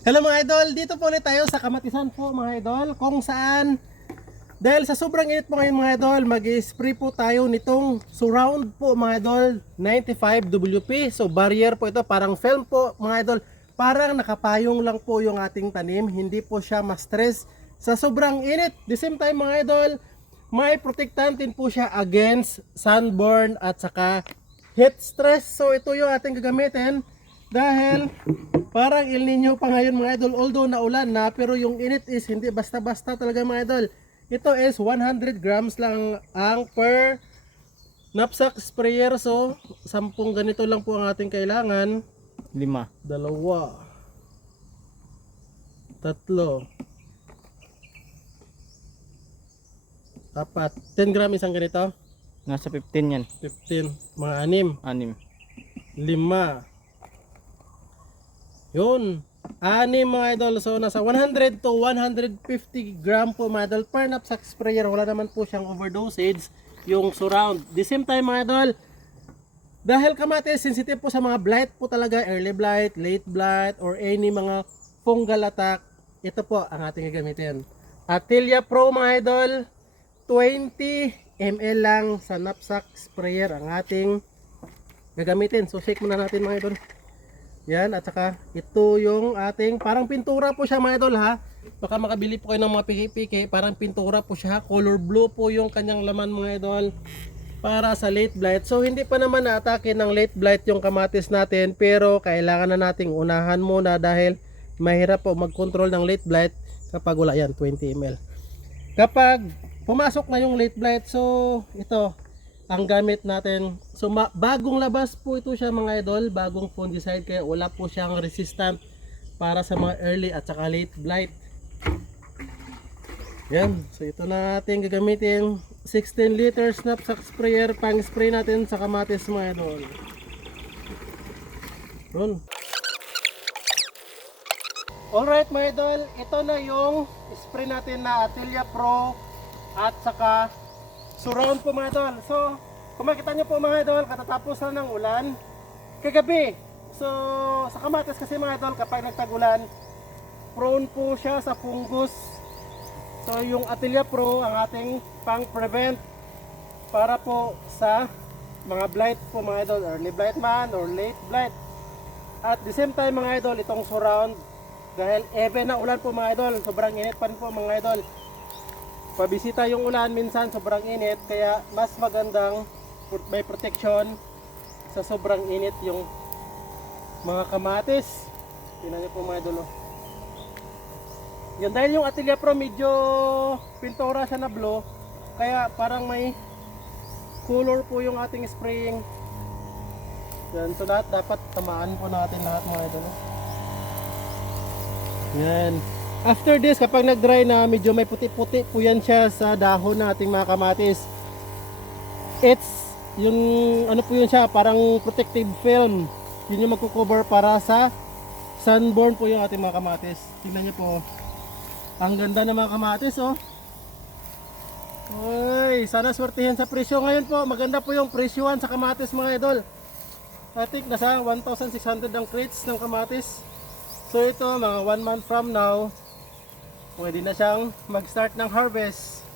Hello mga idol, dito po ulit tayo sa Kamatisan po mga idol, kung saan dahil sa sobrang init po ngayon mga idol, mag-spray po tayo nitong surround po mga idol, 95 WP. So barrier po ito, parang film po mga idol, parang nakapayong lang po yung ating tanim, hindi po siya ma-stress sa sobrang init. The same time mga idol, may protectant din po siya against sunburn at saka heat stress. So ito yung ating gagamitin dahil parang El Nino pa ngayon mga idol, although naulan na, pero yung init is hindi basta-basta talaga mga idol. Ito is 100 grams lang ang per knapsack sprayer. So 10 ganito lang po ang ating kailangan. 5. Dalawa, tatlo, apat, 10 gram isang ganito. Nasa 15 yan. 15, mga 6, 6. 5. Yun, 6 mga idol. So nasa 100 to 150 gram po mga idol per knapsack sprayer. Wala naman po siyang overdosage yung surround. The same time mga idol, dahil kamatis sensitive po sa mga blight po talaga, early blight, late blight, or any mga fungal attack, ito po ang ating gagamitin. Atilia Pro mga idol, 20 ml lang sa knapsack sprayer ang ating gagamitin. So shake muna natin mga idol. Yan, at saka ito yung ating parang pintura po siya mga idol ha. Baka makabili po kayo ng mga piki-piki, parang pintura po siya, color blue po yung kanyang laman mga idol para sa late blight. So hindi pa naman naatake ng late blight yung kamatis natin, pero kailangan na nating unahan muna dahil mahirap po mag-control ng late blight kapag wala yan, 20 ml. Kapag pumasok na yung late blight, so ito ang gamit natin. So bagong labas po ito siya mga idol, bagong fungicide, kaya wala po siyang resistant para sa mga early at saka late blight. Yan, so ito na natin gagamitin, 16 liters knapsack sprayer, pang spray natin sa kamatis mga idol. Yun. Alright mga idol, ito na yung spray natin na Atilia Pro at saka surround po mga idol. So kung makita nyo po mga idol, katatapos na ng ulan kagabi. So sa kamatis kasi mga idol, kapag nagtag-ulan, prone po siya sa fungus. So yung Atilia Pro ang ating pang prevent para po sa mga blight po mga idol, early blight man or late blight. At the same time mga idol, itong surround, dahil even na ulan po mga idol, sobrang init pa rin po mga idol, pabisita yung ulan, minsan sobrang init, kaya mas magandang may protection sa sobrang init yung mga kamatis. Tingnan niyo po mga idol. Yan, dahil yung Atilia Pro medyo pintura siya na blue, kaya parang may color po yung ating spraying. Yan, so lahat dapat tamaan po natin lahat mga idol. Yan. After this, kapag nag-dry na, medyo may puti-puti po yan siya sa dahon ng ating mga kamatis. It's yung ano po yun siya, parang protective film. Yun yung magko-cover para sa sunburn po yung ating mga kamatis. Tingnan niyo po. Ang ganda ng mga kamatis oh. Uy, sana swertihin sa presyo ngayon po. Maganda po yung presyuhan sa kamatis mga idol. I think nasa 1,600 ang crates ng kamatis. So ito, mga 1 month from now, pwede na siyang mag-start ng harvest.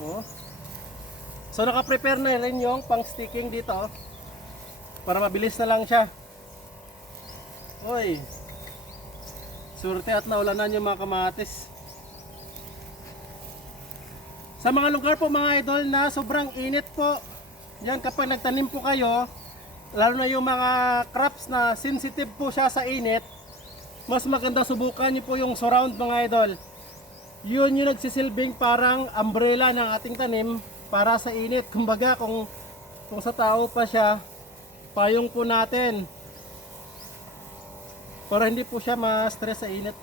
Oh. So naka-prepare na rin yung pang-sticking dito oh, para mabilis na lang siya. Uy, surte at naulanan yung mga kamatis. Sa mga lugar po mga idol na sobrang init po, yan kapag nagtanim po kayo, lalo na yung mga crops na sensitive po siya sa init, mas maganda subukan nyo po yung surround mga idol. Yun yung nagsisilbing parang umbrella ng ating tanim para sa init. Kumbaga kung sa tao pa siya, payong po natin para hindi po siya ma-stress sa init.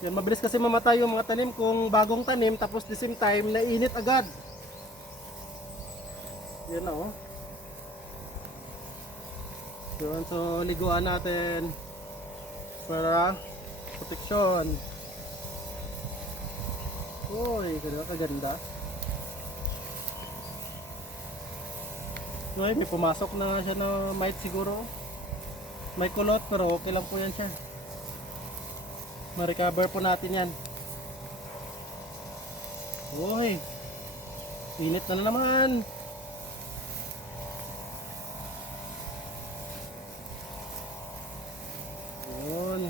Yan, mabilis kasi mamatay yung mga tanim kung bagong tanim tapos the same time nainit agad. Yan na oh. Yun, so liguan natin para proteksyon. Uy, kaganda. Uy, may pumasok na siya na mite siguro. May kulot pero okay lang po yan siya. ma-recover po natin yan. Uy, init na naman. Yun.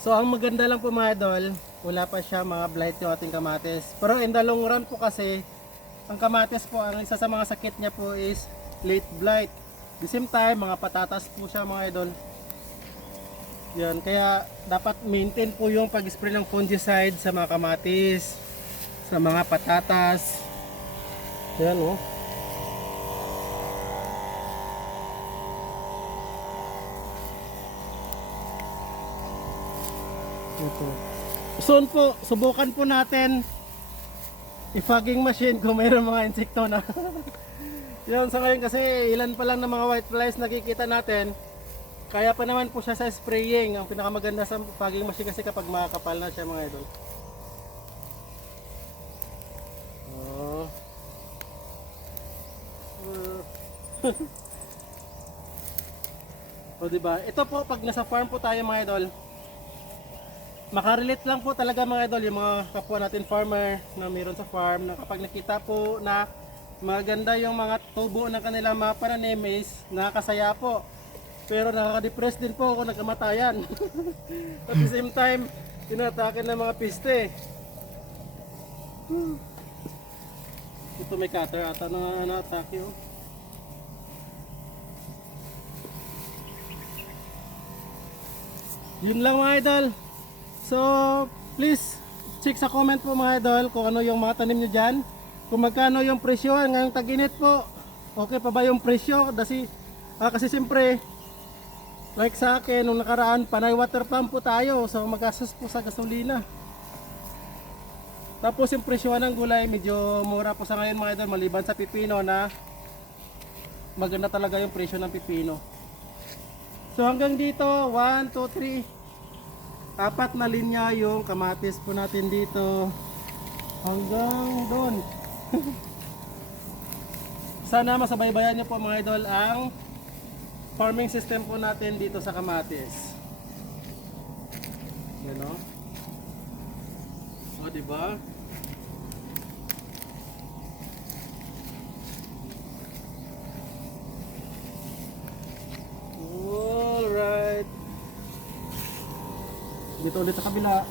So ang maganda lang po mga idol, wala pa siya mga blight yung ating kamatis. Pero in the long run po kasi, ang kamatis po, ang isa sa mga sakit niya po is late blight. The same time, mga patatas po siya mga idol. Yan, kaya dapat maintain po yung pag-spray ng fungicide sa mga kamatis, sa mga patatas. Yan oh. Ito. Soon po, subukan po natin i-fogging machine kung mayroon mga insekto na. Yan, sa ngayon kasi ilan pa lang ng mga white flies nakikita natin. Kaya pa naman po siya sa spraying. Ang pinakamaganda sa fogging machine kasi kapag makakapal na siya mga idol. Oh. O diba? Ito po pag nasa farm po tayo mga idol. Makarelate lang po talaga mga idol yung mga kapwa natin farmer na mayroon sa farm na kapag nakita po na maganda yung mga tubo ng kanilang mga pananim is nakakasaya po. Pero nakaka-depress din po ako nagkamatayan. At the same time, tinatake ng mga piste. Ito may cutter ata na na-atake oh. Yun lang mga idol. So, please check sa comment po mga idol kung ano yung mga tanim nyo dyan. Kung magkano yung presyo ngayong tag-init po. Okay pa ba yung presyo? Kasi siyempre, like sa akin, nung nakaraan, panay water pump po tayo. So magastos po sa gasolina. Tapos yung presyo ng gulay, medyo mura po sa ngayon mga idol. Maliban sa pipino na maganda talaga yung presyo ng pipino. So hanggang dito, 1, 2, 3. 4 na linya yung kamatis po natin dito. Hanggang doon. Sana masabaybayan nyo po mga idol ang farming system po natin dito sa kamatis. Yan o. O diba? Alright. Dito ulit sa kabila.